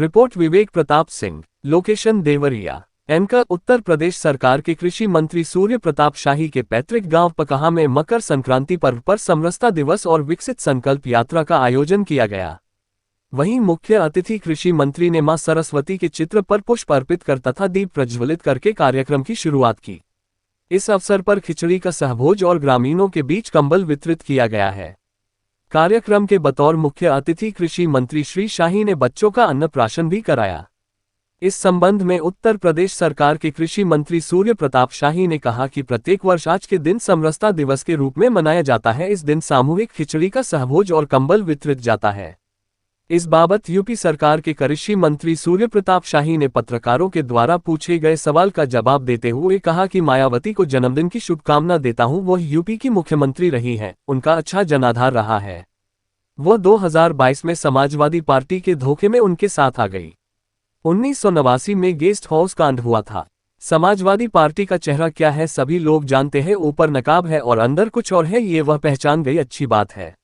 Report विवेक Pratap Singh. Location Deoria. Anchor Uttar Pradesh सरकार के कृषि मंत्री सूर्य प्रताप शाही के पैतृक गांव पकहा में मकर संक्रांति पर्व पर समरसता दिवस और विकसित संकल्प यात्रा का आयोजन किया गया। वहीं मुख्य अतिथि कृषि मंत्री ने मां सरस्वती के चित्र पर पुष्प अर्पित कर तथा दीप प्रज्वलित करके कार्यक्रम की शुरुआत की। इस अवसर पर खिचड़ी का सहभोज और ग्रामीणों के बीच कंबल वितरित किया गया है। कार्यक्रम के बतौर मुख्य अतिथि कृषि मंत्री श्री शाही ने बच्चों का अन्नप्राशन भी कराया। इस संबंध में उत्तर प्रदेश सरकार के कृषि मंत्री सूर्य प्रताप शाही ने कहा कि प्रत्येक वर्ष आज के दिन समरसता दिवस के रूप में मनाया जाता है। इस दिन सामूहिक खिचड़ी का सहभोज और कंबल वितरित जाता है। इस बाबत यूपी सरकार के कृषि मंत्री सूर्य प्रताप शाही ने पत्रकारों के द्वारा पूछे गए सवाल का जवाब देते हुए कहा कि मायावती को जन्मदिन की शुभकामना देता हूं। वह यूपी की मुख्यमंत्री रही हैं, उनका अच्छा जनाधार रहा है। वह 2022 में समाजवादी पार्टी के धोखे में उनके साथ आ गई। 1989 में गेस्ट हाउस कांड हुआ था। समाजवादी पार्टी का चेहरा क्या है सभी लोग जानते हैं, ऊपर नकाब है और अंदर कुछ और है, ये वह पहचान गई, अच्छी बात है।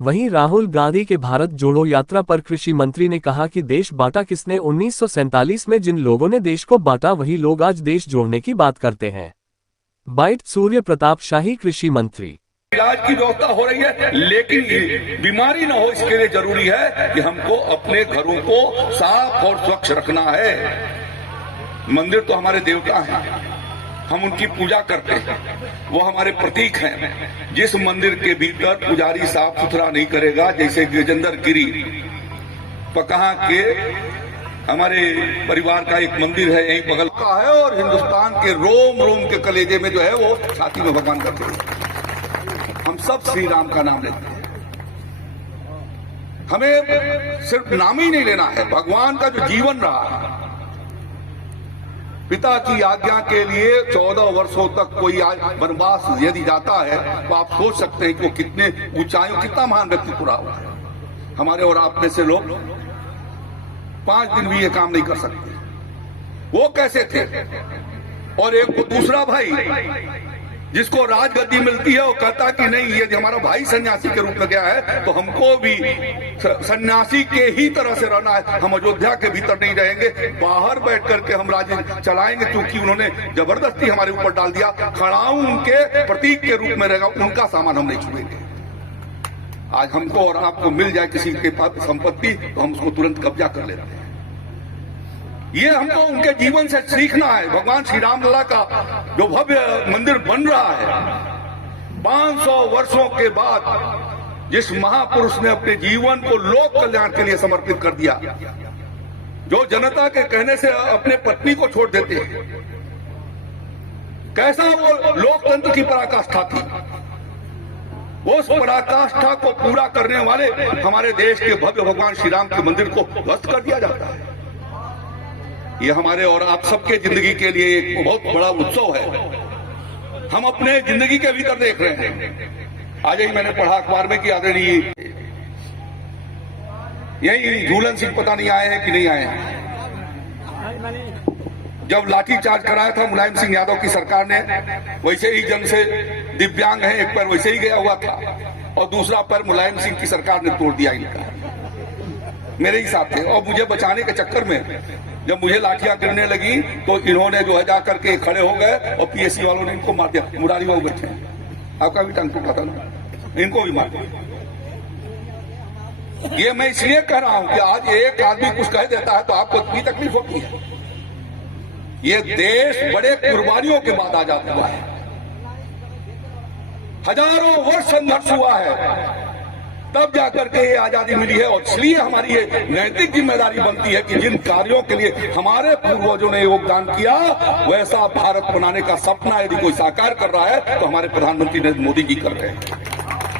वहीं राहुल गांधी के भारत जोड़ो यात्रा पर कृषि मंत्री ने कहा कि देश बांटा किसने? 1947 में जिन लोगों ने देश को बांटा वही लोग आज देश जोड़ने की बात करते हैं। बाइट सूर्य प्रताप शाही कृषि मंत्री। इलाज की व्यवस्था हो रही है, लेकिन बीमारी न हो इसके लिए जरूरी है कि हमको अपने घरों को साफ और स्वच्छ रखना है। मंदिर तो हमारे देवता हैं, हम उनकी पूजा करते हैं, वो हमारे प्रतीक हैं। जिस मंदिर के भीतर पुजारी साफ सुथरा नहीं करेगा, जैसे गजेंद्र गिरी पकहा के हमारे परिवार का एक मंदिर है यहीं बगल का है, और हिंदुस्तान के रोम रोम के कलेजे में जो है वो छाती में भगवान करते हैं। हम सब श्री राम का नाम लेते हैं। हमें सिर्फ नाम ही नहीं लेना है, भगवान का जो जीवन रहा है, पिता की आज्ञा के लिए 14 वर्षों तक कोई वनवास यदि जाता है तो आप सोच सकते हैं कि वो कितने ऊंचाइयों, कितना महान व्यक्तित्व रहा हुआ है। हमारे और आप में से लोग 5 दिन भी ये काम नहीं कर सकते। वो कैसे थे? और एक वो दूसरा भाई जिसको राजगद्दी मिलती है, वो कहता कि नहीं, ये हमारा भाई सन्यासी के रूप में गया है तो हमको भी सन्यासी के ही तरह से रहना है। हम अयोध्या के भीतर नहीं रहेंगे, बाहर बैठ करके हम राज्य चलाएंगे, क्योंकि उन्होंने जबरदस्ती हमारे ऊपर डाल दिया। खड़ाऊ उनके प्रतीक के रूप में रहेगा, उनका सामान हम नहीं छुएंगे। आज हमको और आपको मिल जाए किसी के पास संपत्ति तो हम उसको तुरंत कब्जा कर लेते हैं। ये हमको उनके जीवन से सीखना है। भगवान श्री राम लला का जो भव्य मंदिर बन रहा है, 500 वर्षों के बाद जिस महापुरुष ने अपने जीवन को लोक कल्याण के लिए समर्पित कर दिया, जो जनता के कहने से अपने पत्नी को छोड़ देते हैं, कैसा वो लोकतंत्र की पराकाष्ठा थी। उस पराकाष्ठा को पूरा करने वाले हमारे देश के भव्य भगवान श्री राम के मंदिर को ध्वस्त कर दिया जाता है। ये हमारे और आप सबके जिंदगी के लिए एक बहुत बड़ा उत्सव है। हम अपने जिंदगी के भीतर देख रहे हैं। आज ही मैंने पढ़ा अखबार में कि आदरणीय यही झूलन सिंह पता नहीं आए हैं कि नहीं आए हैं। जब लाठीचार्ज कराया था मुलायम सिंह यादव की सरकार ने, वैसे ही जंग से दिव्यांग है, एक पैर वैसे ही गया हुआ था और दूसरा पैर मुलायम सिंह की सरकार ने तोड़ दिया इनका। मेरे ही साथ थे, और मुझे बचाने के चक्कर में जब मुझे लाठियां गिरने लगी तो इन्होंने जो है जाकर के खड़े हो गए और पीएससी वालों ने इनको मार दिया। मुरारी बाबू बैठे हैं, आपका भी टंग टूटा था ना, इनको भी मार दिया। ये मैं इसलिए कह रहा हूं कि आज एक आदमी कुछ कह देता है तो आपको इतनी तकलीफ होती है। ये देश बड़े कुर्बानियों के बाद आजाद हुआ है। हजारों वर्ष संघर्ष हुआ है, तब जाकर के ये आजादी मिली है। और इसलिए हमारी ये नैतिक जिम्मेदारी बनती है कि जिन कार्यों के लिए हमारे पूर्वजों ने योगदान किया, वैसा भारत बनाने का सपना यदि कोई साकार कर रहा है तो हमारे प्रधानमंत्री नरेंद्र मोदी जी कर रहे हैं।